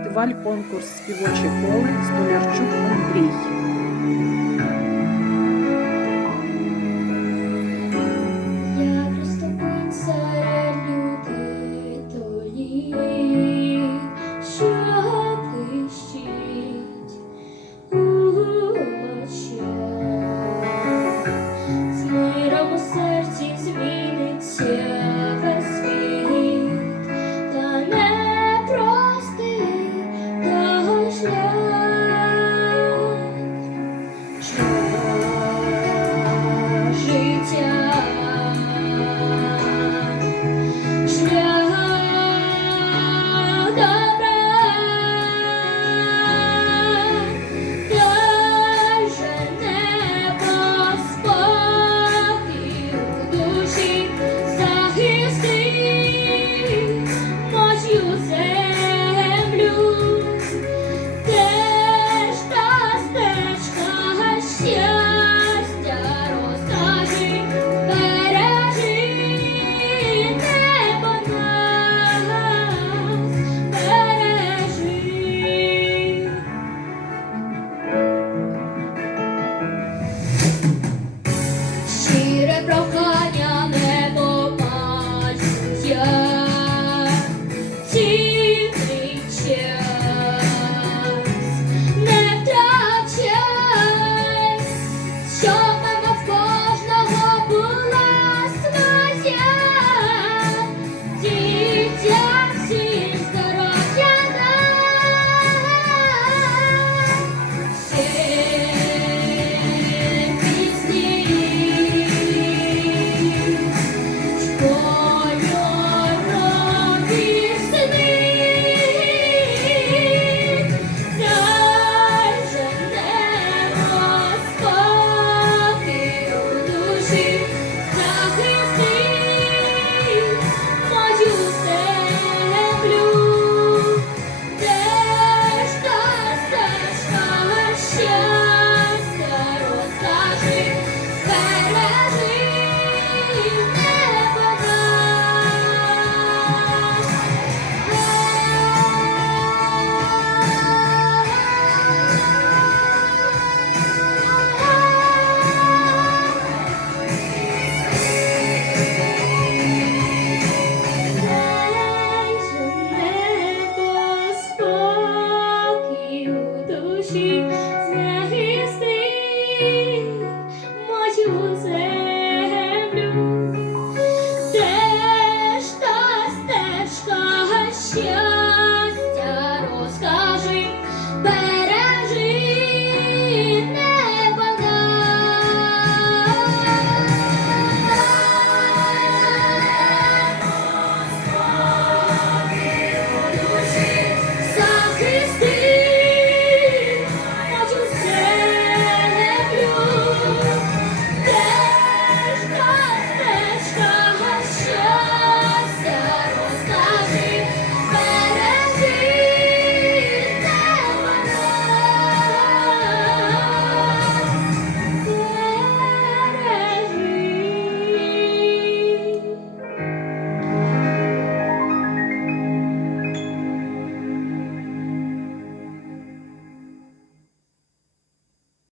фестиваль конкурс співоче поле Столярчук Андрій.